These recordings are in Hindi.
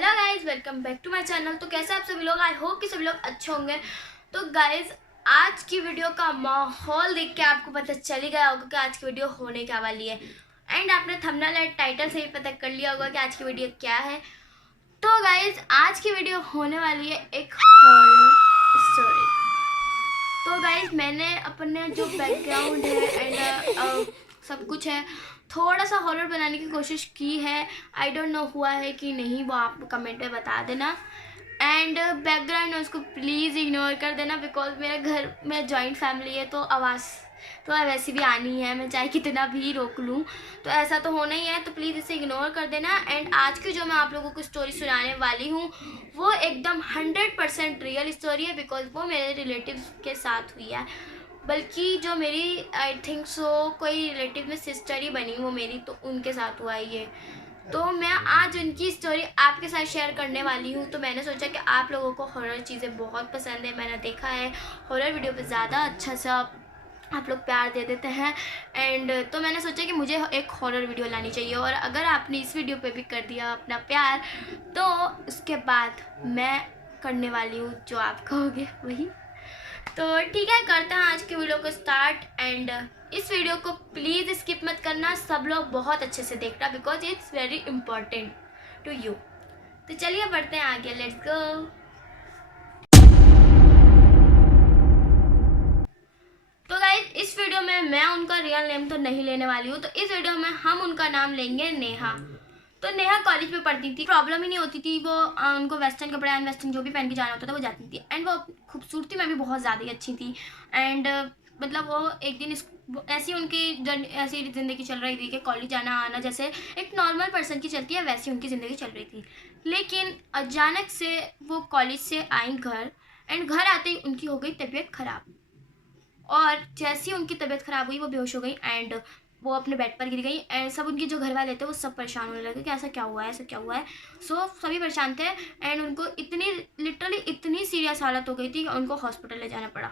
Hello guys, welcome back to my channel. तो कैसे आप सभी लोग, आई होप कि सभी लोग अच्छे होंगे। तो गाइज, आज की वीडियो का माहौल देख के आपको पता चल ही गया होगा कि आज की वीडियो होने क्या वाली है। एंड आपने थंबनेल और टाइटल से ही पता कर लिया होगा कि आज की वीडियो क्या है। तो गाइज, आज की वीडियो होने वाली है एक हॉरर स्टोरी। तो गाइज, मैंने अपने जो बैकग्राउंड है एंड सब कुछ है थोड़ा सा हॉरर बनाने की कोशिश की है। आई डोंट नो हुआ है कि नहीं, वो आप कमेंट में बता देना। एंड बैकग्राउंड उसको प्लीज़ इग्नोर कर देना, बिकॉज मेरे घर में जॉइंट फैमिली है तो आवाज़ तो वैसे भी आनी है, मैं चाहे कितना भी रोक लूँ तो ऐसा तो होना ही है। तो प्लीज़ इसे इग्नोर कर देना। एंड आज की जो मैं आप लोगों को स्टोरी सुनाने वाली हूँ वो एकदम 100% रियल स्टोरी है, बिकॉज वो मेरे रिलेटिव्स के साथ हुई है। बल्कि जो मेरी आई थिंक सो कोई रिलेटिव में सिस्टर ही बनी वो मेरी, तो उनके साथ हुआ है ये। तो मैं आज उनकी स्टोरी आपके साथ शेयर करने वाली हूँ। तो मैंने सोचा कि आप लोगों को हॉरर चीज़ें बहुत पसंद है, मैंने देखा है हॉरर वीडियो पे ज़्यादा अच्छा सा आप लोग प्यार दे देते हैं। एंड तो मैंने सोचा कि मुझे एक हॉरर वीडियो लानी चाहिए, और अगर आपने इस वीडियो पे भी कर दिया अपना प्यार तो उसके बाद मैं करने वाली हूँ जो आप कहोगे वही। तो ठीक है, करते हैं आज की वीडियो को स्टार्ट। एंड इस वीडियो को प्लीज़ स्किप मत करना, सब लोग बहुत अच्छे से देखना, because it's very important to you. तो चलिए बढ़ते हैं आगे, लेट्स गो। तो गाइस, इस वीडियो में मैं उनका रियल नेम तो नहीं लेने वाली हूँ। तो इस वीडियो में हम उनका नाम लेंगे नेहा। तो नेहा कॉलेज में पढ़ती थी, प्रॉब्लम ही नहीं होती थी। वो उनको वेस्टर्न कपड़े एंड वेस्टर्न जो भी पहन के जाना होता था वो जाती थी। एंड वो खूबसूरती में भी बहुत ज़्यादा ही अच्छी थी। एंड मतलब वो एक दिन ऐसी उनकी ऐसी ज़िंदगी चल रही थी कि कॉलेज जाना आना जैसे एक नॉर्मल पर्सन की चलती है वैसी उनकी ज़िंदगी चल रही थी। लेकिन अचानक से वो कॉलेज से आई घर, एंड घर आते ही उनकी हो गई तबीयत ख़राब। और जैसी उनकी तबीयत ख़राब हुई वो बेहोश हो गई एंड वो अपने बेड पर गिर गई। एंड सब उनके जो घर वाले थे वो सब परेशान होने लगे कि ऐसा क्या हुआ है, ऐसा क्या हुआ है। सो सभी परेशान थे। एंड उनको इतनी लिटरली इतनी सीरियस हालत हो गई थी कि उनको हॉस्पिटल ले जाना पड़ा।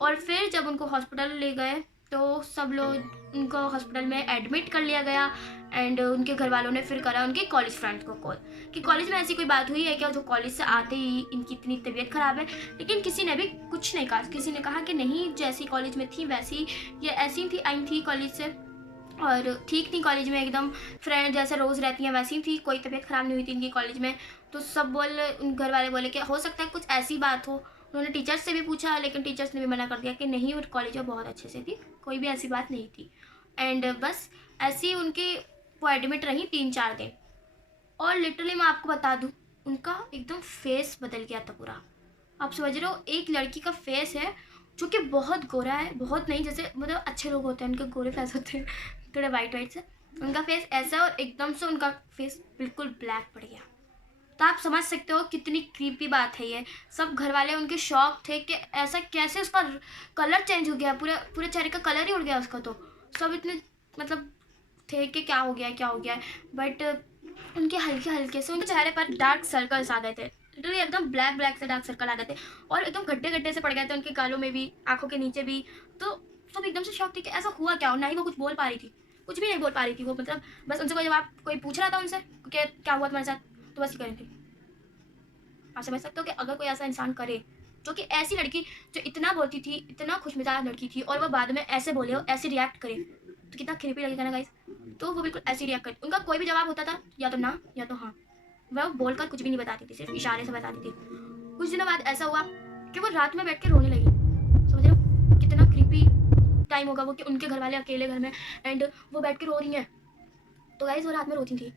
और फिर जब उनको हॉस्पिटल ले गए तो सब लोग उनको हॉस्पिटल में एडमिट कर लिया गया। एंड उनके घर वालों ने फिर करा उनके कॉलेज फ्रेंड को कॉल कि कॉलेज में ऐसी कोई बात हुई है क्या, जो कॉलेज से आते ही इनकी इतनी तबीयत ख़राब है। लेकिन किसी ने भी कुछ नहीं कहा। किसी ने कहा कि नहीं, जैसी कॉलेज में थी वैसी ये ऐसी थी, आई थी कॉलेज से और ठीक थी कॉलेज में, एकदम फ्रेंड जैसे रोज़ रहती हैं वैसी थी, कोई तबीयत ख़राब नहीं हुई थी इनकी कॉलेज में। तो सब बोले, उन घर वाले बोले कि हो सकता है कुछ ऐसी बात हो। उन्होंने टीचर्स से भी पूछा, लेकिन टीचर्स ने भी मना कर दिया कि नहीं, वो कॉलेज में बहुत अच्छे से थी, कोई भी ऐसी बात नहीं थी। एंड बस ऐसी उनकी वो एडमिट रही 3-4 दिन। और लिटरली मैं आपको बता दूँ, उनका एकदम फेस बदल गया था पूरा। आप समझ रहे हो, एक लड़की का फेस है जो कि बहुत गोरा है, बहुत नहीं, जैसे मतलब अच्छे लोग होते हैं उनके गोरे फेस होते हैं थोड़े वाइट वाइट से, उनका फेस ऐसा, और एकदम से उनका फेस बिल्कुल ब्लैक पड़ गया। तो आप समझ सकते हो कितनी क्रीपी बात है ये। सब घर वाले उनके शॉक थे कि ऐसा कैसे, उसका कलर चेंज हो गया, पूरे पूरे चेहरे का कलर ही उड़ गया उसका। तो सब इतने मतलब थे कि क्या हो गया है, क्या हो गया है। बट उनके हल्के हल्के से उनके चेहरे पर डार्क सर्कल्स आ गए थे, लिटरली एकदम ब्लैक ब्लैक से डार्क सर्कल आ गए थे, और एकदम गड्ढे गड्ढे से पड़ गए थे उनके गालों में भी, आंखों के नीचे भी। तो सब एकदम से शॉक थे कि ऐसा हुआ क्या। ना ही वो कुछ बोल पा रही थी, कुछ भी नहीं बोल पा रही थी वो, मतलब बस उनसे कोई जवाब, कोई पूछ रहा था उनसे कि क्या हुआ तुम्हारे साथ, तो बस कह रही थी। आप समझ सकते हो कि अगर कोई ऐसा इंसान करे, जो कि ऐसी लड़की जो इतना बोलती थी, इतना खुशमिजाज लड़की थी, और वो बाद में ऐसे बोले हो, ऐसे रिएक्ट करे, तो कितना क्रीपी लगेगा ना गाइस। तो वो बिल्कुल ऐसे रिएक्ट करती, उनका कोई भी जवाब होता था या तो ना या तो हाँ। वह बोलकर कुछ भी नहीं बताती थी, सिर्फ इशारे से बताती थी। कुछ दिनों बाद ऐसा हुआ कि वो रात में बैठ के रोने लगी। समझ रहे हो कितना क्रीपी टाइम होगा वो, कि उनके घर वाले अकेले घर में एंड वो बैठ के रो रही हैं। तो गाइस, वो रात में रोती थी।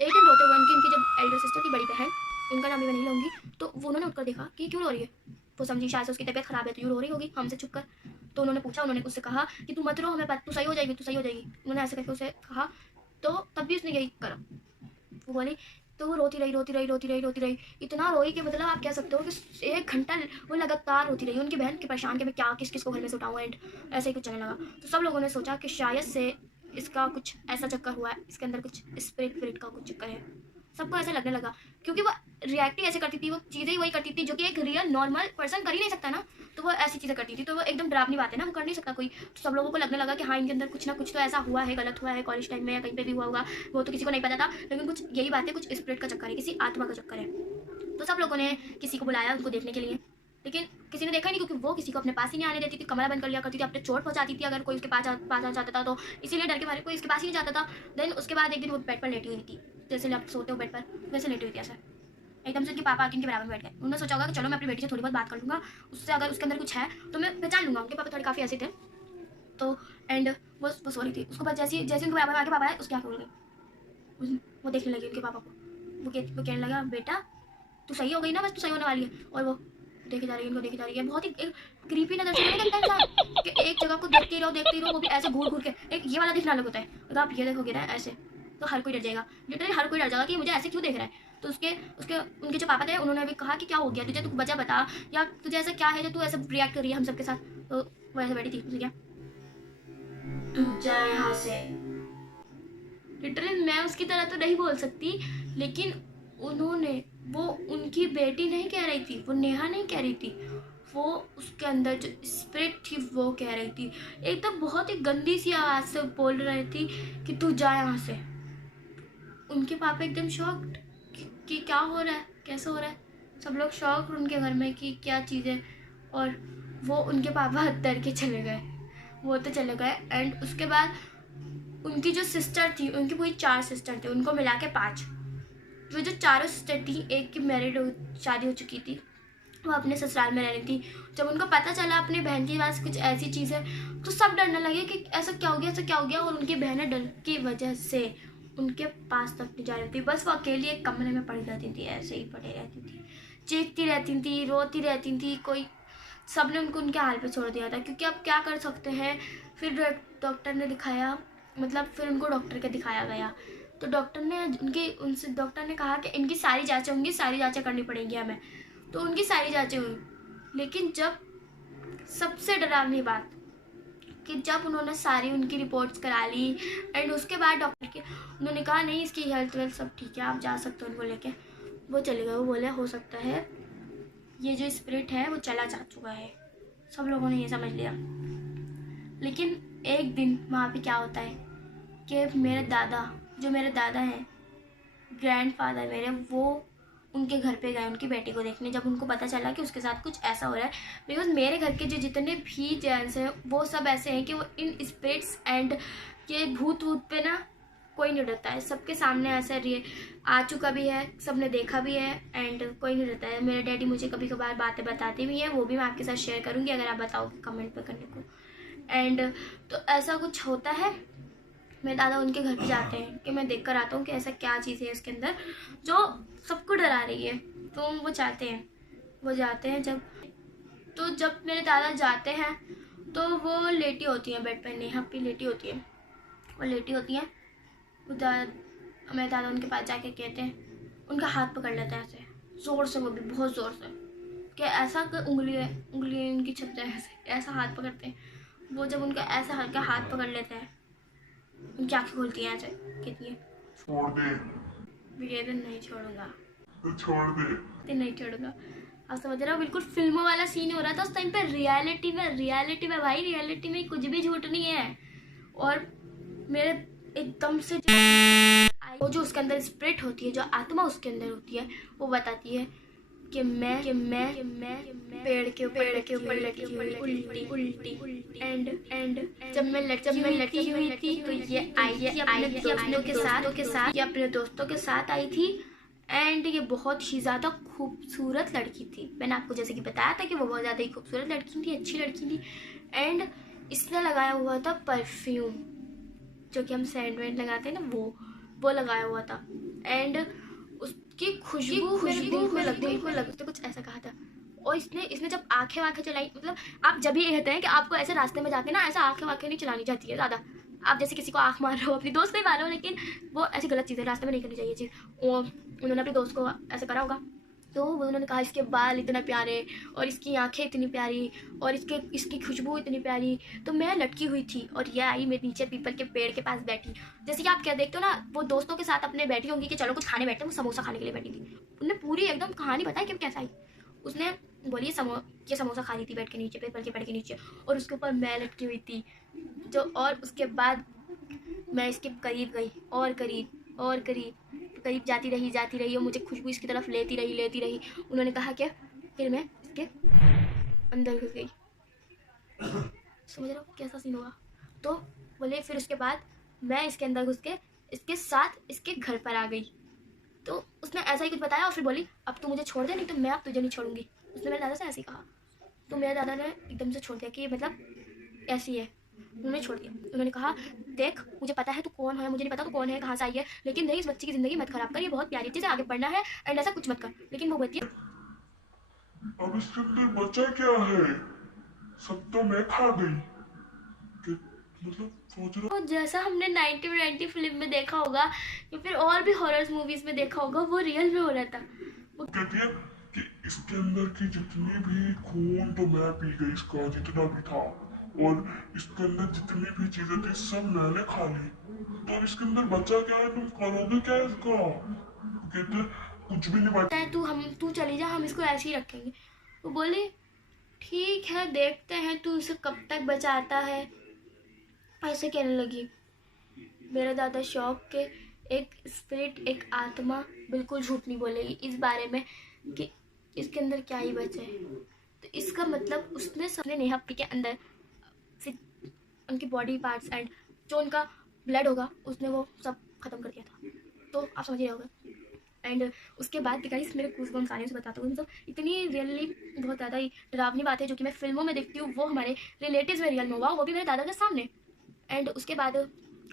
एक दिन रोते हुए उनकी जो एल्डर सिस्टर थी, बड़ी बहन, उनका नाम भी मैं नहीं लूँगी, तो वो उन्होंने उठकर देखा कि क्यों रो रही है। वो समझी शायद से उसकी तबीयत खराब है तो यूँ रो रही होगी हमसे छुप कर। तो उन्होंने पूछा, उन्होंने उससे कहा कि तू मत रो, हमें तू सही हो जाएगी, तू सही हो जाएगी। उन्होंने ऐसे करके उसे कहा, तो तब भी उसने यही करा। वो बोली, तो वो रोती रही रोती रही रोती रही रोती रही, इतना रोई कि मतलब आप कह सकते हो कि 1 घंटा वो लगातार रोती रही। उनकी बहन के परेशान कि मैं क्या किस किस को घर में से उठाऊँ, एंड ऐसे ही कुछ चलने लगा। तो सब लोगों ने सोचा कि शायद से इसका कुछ ऐसा चक्कर हुआ है, इसके अंदर कुछ स्पिरिट विरिट का कुछ चक्कर है। सबको ऐसा लगने लगा, क्योंकि वो रिएक्ट ही ऐसे करती थी, वो चीज़ें ही वही करती थी जो कि एक रियल नॉर्मल पर्सन कर ही नहीं सकता ना, तो वो ऐसी चीज़ें करती थी। तो वो एकदम डरावनी बात है ना, वो कर नहीं सकता कोई। तो सब लोगों को लगने लगा कि हाँ इनके अंदर कुछ ना कुछ तो ऐसा हुआ है, गलत हुआ है कॉलेज टाइम में या कहीं पे भी हुआ होगा, वो तो किसी को नहीं पता था, लेकिन कुछ यही बात है, कुछ स्पिरिट का चक्कर है, किसी आत्मा का चक्कर है। तो सब लोगों ने किसी को बुलाया उनको देखने के लिए, लेकिन किसी ने देखा नहीं, क्योंकि वो किसी को अपने पास ही नहीं आने देती थी, कमरा बंद कर लिया करती थी, अपने चोट पहुंचाती थी अगर कोई उसके पास आ जाता था, तो इसीलिए डर के मारे कोई इसके पास ही नहीं जाता था। देन उसके बाद एक दिन वो बेड पर लेटी हुई थी, जैसे आप सोते हो बेड पर वैसे लेटी हुई थी ऐसा। एकदम से उनके पापा आके इनके बराबर में बैठ गए। उन्होंने सोचा होगा कि चलो मैं अपनी बेटी से थोड़ी बहुत बात कर लूँगा, उससे अगर उसके अंदर कुछ है तो मैं पहचान लूँगा। उनके पापा थोड़े काफ़ी ऐसे थे, तो एंड वो सो रही थी, उसको बाद जैसे जैसे उनके बराबर में आके पापा आए, उसकी आँखें खुल गई। वो देखने लगी उनके पापा को, वो कहने लगा बेटा तू सही हो गई ना, बस तू सही होने वाली है। और वो देखे जा रही है, उनको देखे जा रही है, बहुत ही एक क्रीपी नजर से नहीं देखता इंसान कि एक जगह को देखती रहो, वो भी ऐसे घूर घूर के। एक ये वाला दिखना अलग होता है, अगर आप ये देखोगे ना ऐसे तो हर कोई डर जाएगा, लिटरली हर कोई डर जाएगा कि मुझे ऐसे क्यों देख रहा है। तो उनके जो पापा थे उन्होंने भी कहा कि क्या हो गया तुझे, तू वजह बता, या तुझे ऐसा क्या है जो तू ऐसे रिएक्ट कर रही है हम सबके साथ। तो वो ऐसे बैठी थी, मुझे क्या तू जा यहाँ से। लिटरली मैं उसकी तरह तो नहीं बोल सकती, लेकिन उन्होंने, वो उनकी बेटी नहीं कह रही थी, वो नेहा नहीं कह रही थी, वो उसके अंदर जो स्पिरिट थी वो कह रही थी। एक तो बहुत ही गंदी सी आवाज़ से बोल रही थी कि तू जा यहाँ से। उनके पापा एकदम शॉक्ड कि क्या हो रहा है, कैसे हो रहा है, सब लोग शॉक उनके घर में कि क्या चीज़ है। और वो उनके पापा डर के चले गए, वो तो चले गए। एंड उसके बाद उनकी जो सिस्टर थी, उनकी पूरी 4 सिस्टर थी, उनको मिला के 5। वो जो चारों सिस्टर थी, एक की शादी हो चुकी थी, वो अपने ससुराल में रह रही थी। जब उनको पता चला अपनी बहन के पास कुछ ऐसी चीज़ है, तो सब डरने लगे कि ऐसा क्या हो गया, ऐसा क्या हो गया। और उनकी बहनें डर की वजह से उनके पास तक नहीं जा रही थी, बस वो अकेली एक कमरे में पड़ी रहती थी, ऐसे ही पड़ी रहती थी, चीखती रहती थी, रोती रहती थी। कोई सब ने उनको उनके हाल पे छोड़ दिया था, क्योंकि अब क्या कर सकते हैं। फिर डॉक्टर ने दिखाया, मतलब फिर उनको डॉक्टर के दिखाया गया, तो डॉक्टर ने कहा कि इनकी सारी जांचें होंगी, सारी जांचें करनी पड़ेंगी हमें। तो उनकी सारी जांचें हुई, लेकिन जब सबसे डरावनी बात कि जब उन्होंने सारी उनकी रिपोर्ट्स करा ली एंड उसके बाद डॉक्टर के उन्होंने कहा नहीं इसकी हेल्थ वेल्थ सब ठीक है, आप जा सकते हो उनको लेके। वो चले गए, वो बोले हो सकता है ये जो स्पिरिट है वो चला जा चुका है। सब लोगों ने ये समझ लिया। लेकिन एक दिन वहाँ पे क्या होता है कि मेरे दादा हैं, ग्रैंडफादर मेरे, वो उनके घर पे गए उनकी बेटी को देखने, जब उनको पता चला कि उसके साथ कुछ ऐसा हो रहा है। बिकॉज मेरे घर के जो जितने भी जेंट्स हैं वो सब ऐसे हैं कि वो इन स्पिरिट्स एंड ये भूत वूत पे ना कोई नहीं डरता है। सबके सामने ऐसा आ चुका भी है, सबने देखा भी है एंड कोई नहीं डरता है। मेरे डैडी मुझे कभी कभार बातें बताते भी हैं, वो भी मैं आपके साथ शेयर करूँगी अगर आप बताओगे कमेंट पे करने को। एंड तो ऐसा कुछ होता है, मेरे दादा उनके घर पे जाते हैं कि मैं देख कर आता हूँ कि ऐसा क्या चीज़ है उसके अंदर जो सबको डरा रही है। तो वो जाते हैं जब मेरे दादा जाते हैं तो वो लेटी होती हैं बेड पर, नेहा भी लेटी होती है, वो लेटी होती हैं। मेरे दादा उनके पास जाके कहते हैं, उनका हाथ पकड़ लेता है ऐसे ज़ोर से, वो भी बहुत ज़ोर से, कि ऐसा उंगली उनकी छप जाए, ऐसा हाथ पकड़ते हैं। वो जब उनका ऐसा हल्का हाथ पकड़ लेते हैं, उनकी आँखें खुलती हैं ऐसे, कहती है छोड़ दे, नहीं छोड़ूंगा, तो छोड़ दे, नहीं छोड़ूंगा। आप समझ रहे हो, बिल्कुल फिल्मों वाला सीन हो रहा था उस टाइम पे। रियलिटी में भाई, रियलिटी में कुछ भी झूठ नहीं है। और मेरे एकदम से वो जो उसके अंदर स्पिरिट होती है, जो आत्मा उसके अंदर होती है, वो बताती है कि मैं पेड़ के ऊपर लटकी हुई उल्टी एंड जब मैं लटकी हुई थी तो ये आई अपने दोस्तों के साथ आई थी। एंड ये बहुत ही ज़्यादा खूबसूरत लड़की थी। मैंने आपको जैसे कि बताया था कि वो बहुत ज़्यादा ही खूबसूरत लड़की थी, अच्छी लड़की थी। एंड इसने लगाया हुआ था परफ्यूम, जो कि हम सेंट वेंट लगाते हैं ना, वो लगाया हुआ था। एंड उसकी खुशबू दिल को लगते कुछ ऐसा कहा था। और इसने जब आंखें चलाई, मतलब आप जब भी कहते हैं कि आपको ऐसे रास्ते में जाते हैं ना, ऐसा आंखें नहीं चलानी चाहती है ज़्यादा। आप जैसे किसी को आँख मार रहे हो, अपनी दोस्त को मार रहे हो, लेकिन वो ऐसी गलत चीज़ है, रास्ते में नहीं करनी चाहिए चीज़। उन्होंने अपने दोस्त को ऐसे करा होगा, तो उन्होंने कहा इसके बाल इतना प्यारे और इसकी आंखें इतनी प्यारी और इसकी खुशबू इतनी प्यारी। तो मैं लटकी हुई थी और यह आई मेरे नीचे पीपल के पेड़ के पास बैठी। जैसे कि आप क्या देखते हो ना, वो दोस्तों के साथ अपने बैठी होंगी कि चलो कुछ खाने बैठते हैं, वो समोसा खाने के लिए बैठी थी। उन्होंने पूरी एकदम कहानी बताई कि कैसा आई। उसने बोली ये समोसा खा रही थी बैठ के नीचे, पीपल के पेड़ के नीचे, और उसके ऊपर मैं लटकी हुई थी। तो और उसके बाद मैं इसके करीब गई और करीब जाती रही और मुझे खुशबू इसकी तरफ लेती रही। उन्होंने कहा कि फिर मैं इसके अंदर घुस गई। समझ रहे हो कैसा सीन होगा। तो बोले फिर उसके बाद मैं इसके अंदर घुस के इसके साथ इसके घर पर आ गई। तो उसने ऐसा ही कुछ बताया और फिर बोली अब तू मुझे छोड़ दे, नहीं तो मैं अब तुझे नहीं छोड़ूंगी। उसने मेरे दादा से ऐसे ही कहा। तो मेरे दादा ने एकदम से छोड़ दिया कि मतलब ऐसी है। उन्होंने छोड़ दिया। उन्होंने कहा देख मुझे पता है तू कौन है, मुझे नहीं पता तू कौन है, कहाँ से आई है, लेकिन नहीं इस बच्ची की ज़िंदगी मत खराब कर, ये बहुत प्यारी चीज़ है, आगे बढ़ना है एंड ऐसा कुछ मत कर। लेकिन वो बोलती है अब इसके अंदर बचा क्या है, सब तो मैं खा गई। मतलब सोच रहा तो जैसा हमने 1990 फिल्म में देखा होगा या फिर और भी हॉरर मूवीज में देखा होगा, वो रियल में हो रहा था। वो कहती है कि इसके अंदर की जितनी भी खून तो मैं पी गई, इसका जितना भी था, और इसके अंदर जितनी भी चीजें थी सब मैंने खा ली, तो अब इसके अंदर बचा क्या है, तुम करोगे क्या इसका। कहते कुछ भी नहीं बचा। तू चली जा, हम इसको ऐसे ही रखेंगे। वो बोली ठीक है देखते हैं तू इसे कब तक बचाता है, ऐसे कहने लगी। मेरे दादा शौक के एक स्पिरिट, एक आत्मा बिल्कुल झूठ नहीं बोलेगी इस बारे में कि इसके अंदर क्या ही बचा है। तो इसका मतलब उसने सबने नेहा के अंदर उनकी बॉडी पार्ट्स एंड जो उनका ब्लड होगा उसने वो सब खत्म कर दिया था। तो आप समझ रहे होगा। एंड उसके बाद गाइस मेरे गूज़बम्स आने से बताता हूँ, मतलब इतनी रियली बहुत ज़्यादा ही डरावनी बात है जो कि मैं फिल्मों में देखती हूँ, वो हमारे रिलेटिव्स में रियल में हुआ, वो भी मेरे दादा के सामने। एंड उसके बाद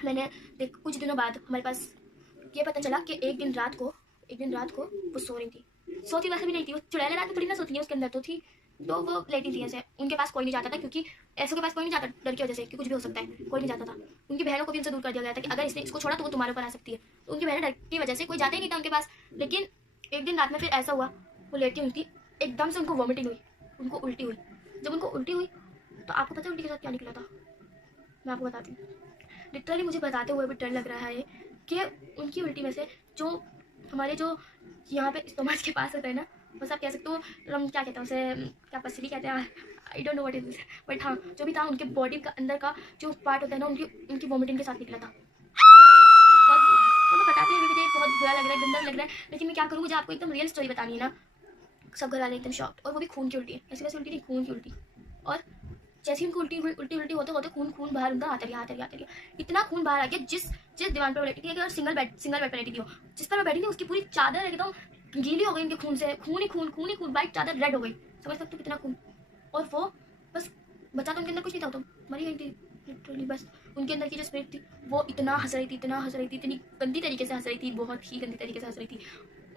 मैंने कुछ दिनों बाद हमारे पास ये पता चला कि एक दिन रात को वो सो रही थी। सोती वैसे भी नहीं थी, वो चुड़ैल रात में थोड़ी ना सोती है, उसके अंदर तो थी। तो वो लेटी थी ऐसे, उनके पास कोई नहीं जाता था क्योंकि ऐसों के पास कोई नहीं जाता डर की वजह से कि कुछ भी हो सकता है, कोई नहीं जाता था। उनकी बहनों को भी उनसे दूर कर दिया गया था कि अगर इसने इसको छोड़ा तो वो तुम्हारे ऊपर आ सकती है। तो उनकी बहनें डर की वजह से कोई जाता ही नहीं था उनके पास। लेकिन एक दिन रात में फिर ऐसा हुआ, वो लेटी हुई थी, एकदम से उनको वॉमिटिंग हुई, उनको उल्टी हुई। जब उनको उल्टी हुई तो आपको पता है उल्टी के साथ क्या निकला था, मैं आपको बताती हूँ। लिटरली मुझे बताते हुए भी डर लग रहा है कि उनकी उल्टी में से जो हमारे जो यहाँ पे स्टोमच के पास होता है ना, बस आप कह सकते हो हम क्या कहते हैं उसे, क्या पसली कहते हैं, I don't know what is this, but हाँ जो भी था उनके बॉडी का अंदर का जो पार्ट होता है ना उनकी वॉमिटिंग के साथ निकला था। तो बताते हुए मुझे बहुत बुरा लग रहा है, गंदा लग रहा है, लेकिन मैं क्या करूँ, मुझे आपको एकदम रियल स्टोरी बतानी है ना। सब घर वाले एकदम शॉक्ड, और वो भी खून की उल्टी है, ऐसी वैसी उल्टी नहीं, खून की उल्टी। और जैसे उनको उल्टी होते होते खून बाहर उनका आता रहा। इतना खून बाहर आ गया जिस दीवार पर बैठी थी, अगर सिंगल बेड पर बैठी थी, वो जिस पर वो बैठी थी उसकी पूरी चादर एकदम गीली हो गई उनके खून से, खून ही खून, वाइट चादर रेड हो गई। समझ सकते हो कितना खून। और वो बस बचा तो उनके अंदर कुछ नहीं था, तो मरी गई थी लिटरली। बस उनके अंदर की जो स्पिरिट थी वो इतना हंस रही थी, इतनी गंदी तरीके से हंस रही थी, बहुत ही गंदी तरीके से हंस रही थी।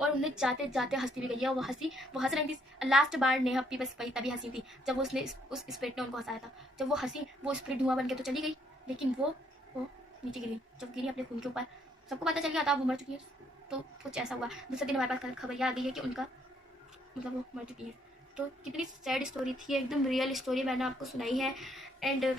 और उन्हें जाते जाते हंसती भी गई है। वो हंस रही थी। लास्ट बार नेहा पी बस वही तभी हंसी थी जब उसने उस स्पिरिट ने उनको हंसाया था। जब वो हंसी, वो स्पिरिट धुआं बन के तो चली गई, लेकिन वो नीचे गिरी। जब गिरी अपने खून के ऊपर, सबको पता चल गया था वो मर चुकी है। तो कुछ ऐसा हुआ, दूसरे दिन हमारे पास खबर आ गई है कि उनका मतलब वो मर चुकी है। तो कितनी सैड स्टोरी थी, एकदम रियल स्टोरी मैंने आपको सुनाई है। एंड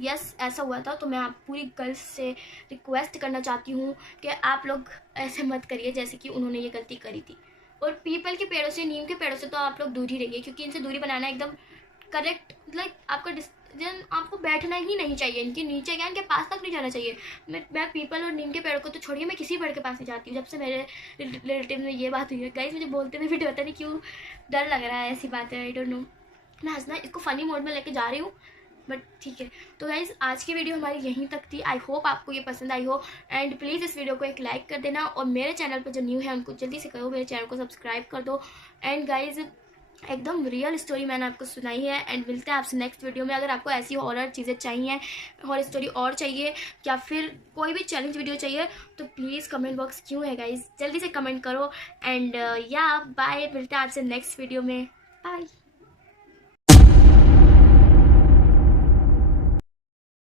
यस ऐसा हुआ था। तो मैं आप पूरी गर्ल्स से रिक्वेस्ट करना चाहती हूँ कि आप लोग ऐसे मत करिए जैसे कि उन्होंने ये गलती करी थी। और पीपल के पेड़ों से, नीम के पेड़ों से तो आप लोग दूर ही रहिए, क्योंकि इनसे दूरी बनाना एकदम करेक्ट, लाइक आपका डिसीजन, आपको बैठना ही नहीं चाहिए इनके नीचे, क्या इनके पास तक नहीं जाना चाहिए। मैं पीपल और नीम के पेड़ को तो छोड़िए, मैं किसी पेड़ के पास नहीं जाती हूँ। जब से मेरे रिलेटिव में ये बात हुई है गाइस, मुझे बोलते हुए भी डरता नहीं, क्यों डर लग रहा है, ऐसी बात है, आई डोंट नो। मैं हंसना इसको फ़नी मोड में लेके जा रही हूँ, बट ठीक है। तो गाइज़ आज की वीडियो हमारी यहीं तक थी। आई होप आपको ये पसंद आई हो, एंड प्लीज़ इस वीडियो को एक लाइक कर देना, और मेरे चैनल पर जो न्यू है उनको जल्दी से करो मेरे चैनल को सब्सक्राइब कर दो। एंड गाइज़ एकदम रियल स्टोरी मैंने आपको सुनाई है, एंड मिलते हैं आपसे नेक्स्ट वीडियो में। अगर आपको ऐसी हॉरर चीज़ें चाहिए, हॉरर स्टोरी और चाहिए, या फिर कोई भी चैलेंज वीडियो चाहिए, तो प्लीज़ कमेंट बॉक्स क्यों है गाइज़, जल्दी से कमेंट करो। एंड या बाय, मिलते हैं आपसे नेक्स्ट वीडियो में, बाय।